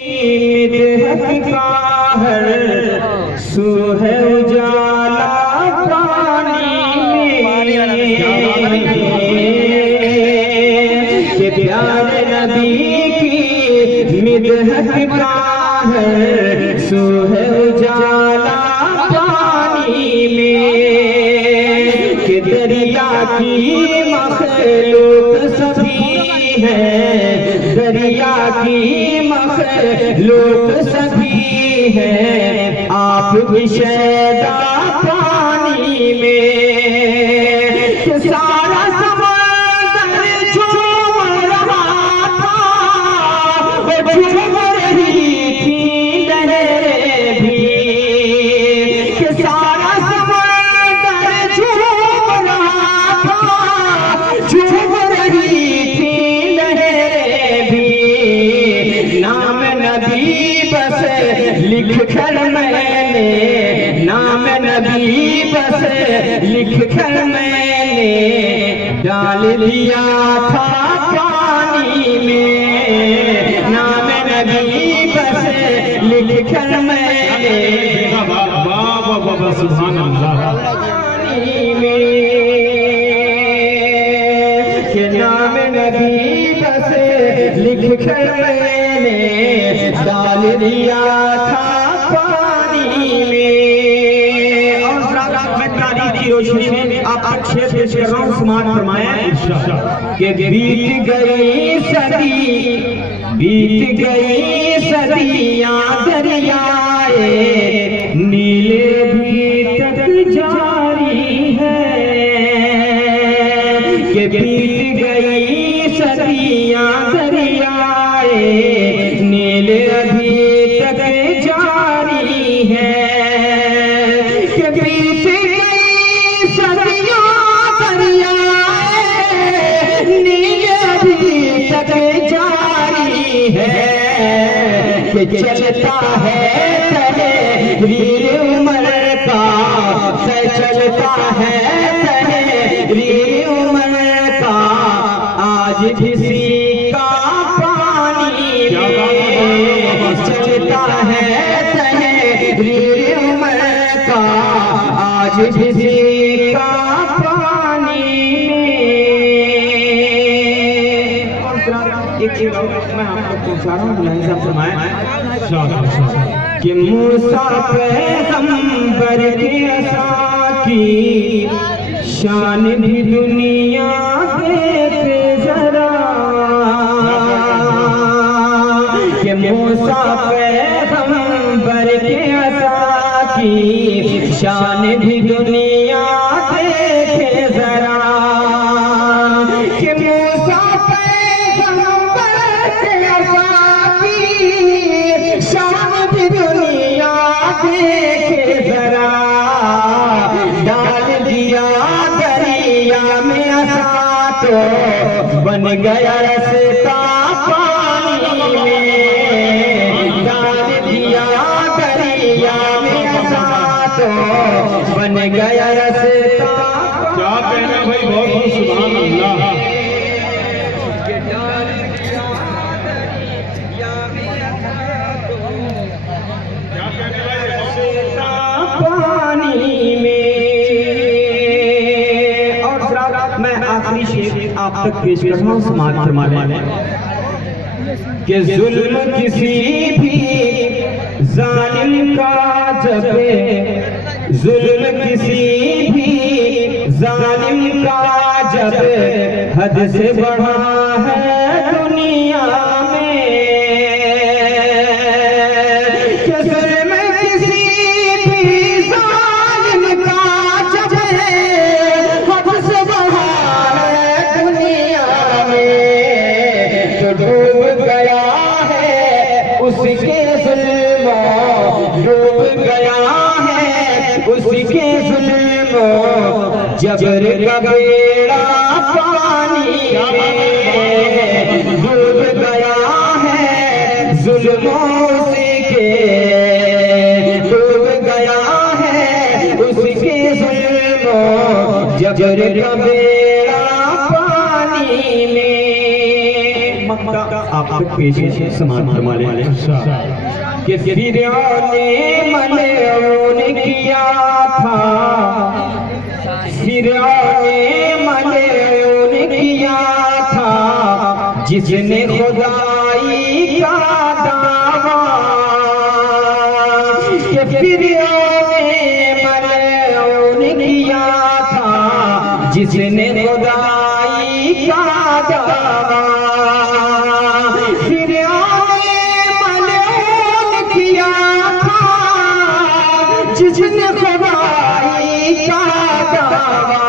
है उजाला पानी में के प्यारे नबी की मिदहत का है सो है उजाला पानी में के दरिया की मखलूक सभी है दरिया की मखलूक सभी है आप भी शैदा पानी में सारा समंदर झूम रहा था झूम रही थी लहरें भी सारा समंदर झूम रहा था झूम रही थी लहरें भी नाम नबी बस लिख कर मैंने नाम नबी बस लिख कर मैंने डाल दिया था पानी में नाम नबी बस लिख कर मैंने सुभान अल्लाह पानी में के नाम नबी बस लिख कर मैंने डाल दिया था पानी में। और रात में तारीख की रोशनी में आप अच्छे पेश कर रहा हूँ समाज फरमाया कि बीत गई सदियां दरियाए नीले भी तक जारी है कि बीत गई सदियां दरियाए नीले अभी तक जारी है कि बीत गई सदियां दरियाए नीले अभी तक जारी है कि चलता है तहरीर उमर का चलता है तहरीर उमर का आज किसी का पानी में चलता है तहरीर उमर का आज किसी का पानी में। एक चीज मैं आपको पहुंचा रहा हूँ बुलाए साहब फरमाया कि मूसा पैगंबर के असा की शान भी दुनिया देखे जरा कि मूसा पैगंबर के असा की शान भी दुनिया देखे जरा कि मूसा पैगंबर के असा की शान भी दुनिया देखे जरा डाल दिया दरिया में असा तो बन गया रास्ता पानी में डाल दिया दरिया में असा तो बन गया रास्ता। क्या कहना भाई बहुत बहुत सुभान अल्लाह पानी में। और मैं आखिरी शेर आप तक पेश कर रहा हूँ समाज फरमाने कि जुल्म किसी भी जालिम का जब जुल्म किसी भी जालिम का जब हद से बढ़ा है दुनिया में कि जुल्म किसी भी जालिम का जब हद से बढ़ा है दुनिया में तो डूब गया है उसके जुल्म डूब गया है उसके जुल्म जबर का बेड़ा पानी में डूब गया है जुल्मों के डूब गया है उसके जुल्म जबर का बेड़ा पानी में। मक्का आप तक पेश समाप्त फरमा लें कि फिरौन ने मलऊन किया था, फिरौन ने मलऊन किया था जिसने खुदाई का दावा, कि फिरौन ने मलऊन किया था जिसने खुदाई का दावा, फिरौन ने मलऊन किया था जिसने खुदाई का दावा,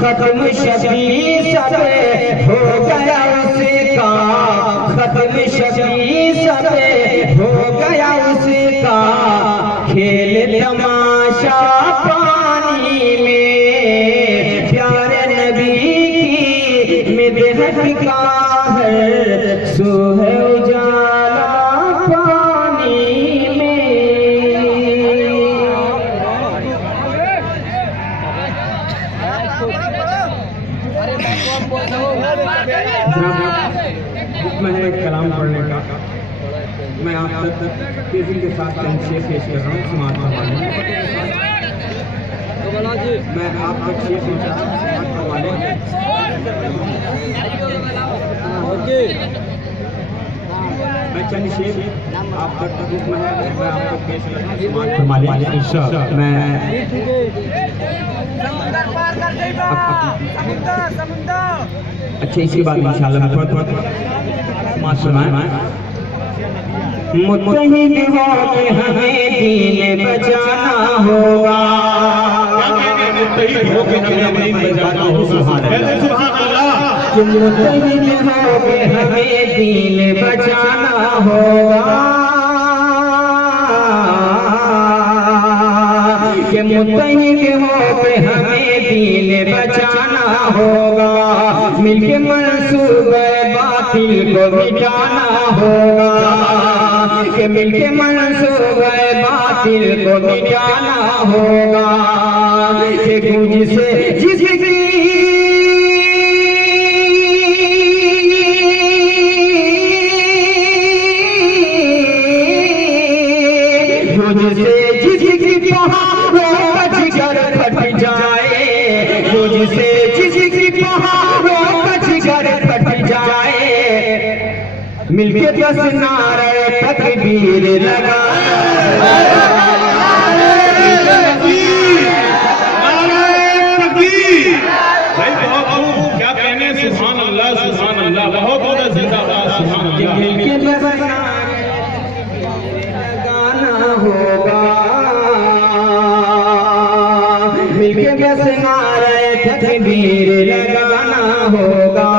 खत्म शबी सब हो गया उसका, खत्म शबी सब हो गया उसका, खेल तमाशा पानी में, प्यारे नबी की मिदहत का है सो है उजाला पानी में। हुक्म है कलाम पढ़ने का, मैं आप तक तेजी के साथ शेर पेश कर रहा हूँ समाप्त करवाने, मैं आप तक शेर समाप्त करवाने, मैं चंद शेर आप तक हुक्म है मैं आप तक पेश कर रहा हूँ समाप्त करवाने, अच्छा इसी बात इंशाअल्लाह मैं थोड़ा समाज सुनाए। मुत्तहिद हो के हमें दीन बचाना होगा, मुत्तहिद हो के हमें दीन बचाना होगा, सुभान अल्लाह, मुत्तहिद हो के हमें दीन बचाना होगा, कि मुत्तहिद हो के हमें दीन बचाना होगा, मिलके मंसूबे बातिल को मिटाना होगा, कि मिलके मंसूबे बातिल को मिटाना होगा, कि गूंज से जिसकी गूंज से जिसकी पहाड़ों का जिगर फट जाए, गूंज से जिसकी पहाड़ों का जिगर फट जाए, मिलके बस नारे तकबीर लगा, क्या कहने, सुभान अल्लाह सुभान अल्लाह, बहुत बहुत जिंदाबाद सुभान अल्लाह, मिलके बस नारे लगाना होगा, मिलके बस नारे तकबीर लगाना होगा।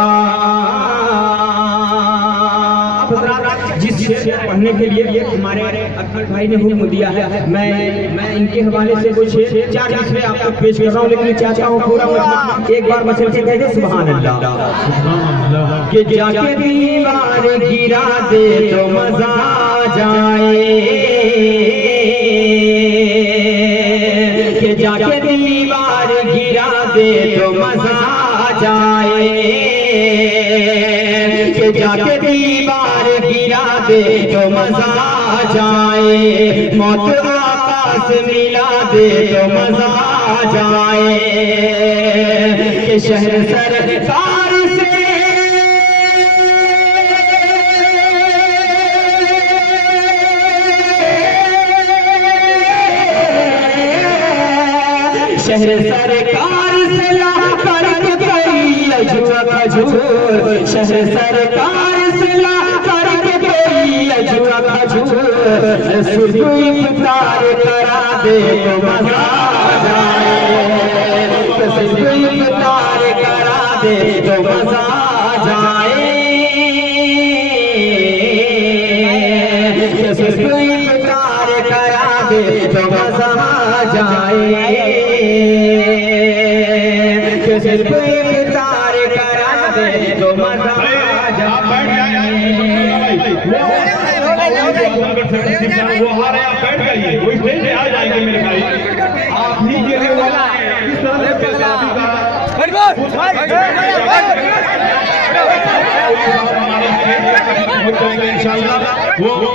जिस शेर पढ़ने के लिए हमारे अकबर भाई ने हुक्म दिया है, मैं इनके हवाले से कुछ 4 मिसरे आप तक पेश कर रहा हूँ, लेकिन चाहता हूँ पूरा एक बार मसल के कह दे सुभान अल्लाह, कि जाके दीवार गिरा दे तो मजा आ जाए, कि जाके दीवार गिरा दे तो मजा आ जाए, कि जाके दीवार गिरा दे तो मजा आ जाए, मौत आकाश मिला दे तो मजा आ जाए, कि शहर सरकार से शहर सरकार से ला कर कोई अजूबा खजूर, शहर सरकार से ला कर कोई अजूबा खजूर, सिर्फ इफ्तार करा दे तो मजा आ जाए, सिर्फ इफ्तार करा दे तो मजा आ जाए, सिर्फ इफ्तार करा दे तो मजा आ जाए, सिर्फ इफ्तार करा दे तो मजा आ जाए। वो आ रहे आप बैठ जाइए, वो स्टेज पे आ जाएंगे मेरे भाई, आप ही के लिए वाला है, इंशाल्लाह वो